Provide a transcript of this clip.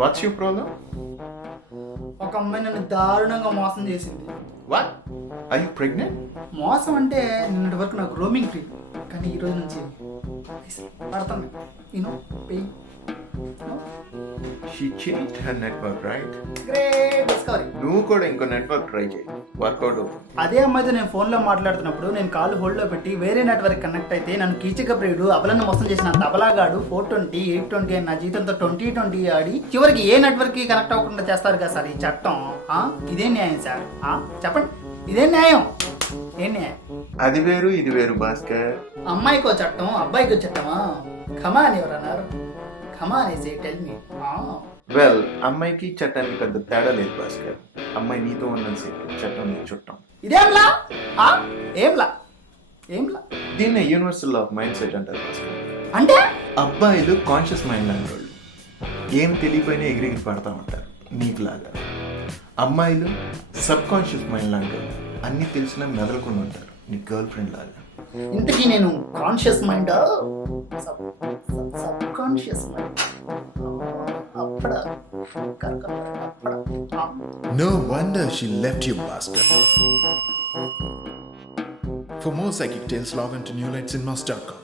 What's your problem? ఒక అమ్మాయి నన్ను దారుణంగా మోసం చేసింది. వాట్? Are you pregnant? మోసం అంటే నిన్నటి వరకు నాకు రోమింగ్ ఫ్రీ, కానీ ఈ రోజు నుంచి పడతాను. You know pain. She changed her network, right? Great discovery. నువ్వు కూడా ఇంకో నెట్వర్క్ ట్రై చేయి, వర్కౌట్ అవుతుంది. అదే అమ్మాయితో నేను ఫోన్లో మాట్లాడుతున్నప్పుడు నేను కాల్ హోల్డ్లో పెట్టి వేరే నెట్వర్క్ కనెక్ట్ అయితే నన్ను కీచక ప్రియుడు అబలను మోసం చేసిన తబలాగాడు 420, 820 అని నా జీతంతో 2020 ఆడి చివరికి ఏ నెట్వర్క్కి కనెక్ట్ అవ్వకుండా చేస్తారు కదా సార్ ఈ చట్టం. ఇదే న్యాయం సార్? చెప్పండి, ఇదే న్యాయం? ఏం న్యాయం? అది వేరు ఇది వేరు భాస్కర్. అమ్మాయికో చట్టం, అబ్బాయికో చట్టమా? కమాన్ ఎవరన్నారు? కమాన్ ఈజ్ టెల్ మీ. వెల్, అమ్మాయికి చట్టానికి పెద్ద తేడా లేదు భాస్కర్. అమ్మాయి నీతో ఉన్నసేపు చట్టం నీ చుట్టం. ఇదేంలా? ఏంలా? ఏంలా? దీన్నే యూనివర్సల్ ఆఫ్ మైండ్ సెట్ అంటారు భాస్కర్. అంటే అబ్బాయిలు కాన్షియస్ మైండ్ లాంటి వాళ్ళు, ఏం తెలియపోయినా ఎగిరిగిరి పడతా ఉంటారు నీకులాగా. అమ్మాయిలు సబ్ కాన్షియస్ మైండ్ లాంటి వాళ్ళు, అన్నీ తెలిసినా మెదలకుండా ఉంటారు నీ గర్ల్ ఫ్రెండ్ లాగా. ఇంతకీ నేను conscious mind sub conscious mind? No wonder she left you, Bhaskar. For more psychic tales, log on to newlightsinmouse.com.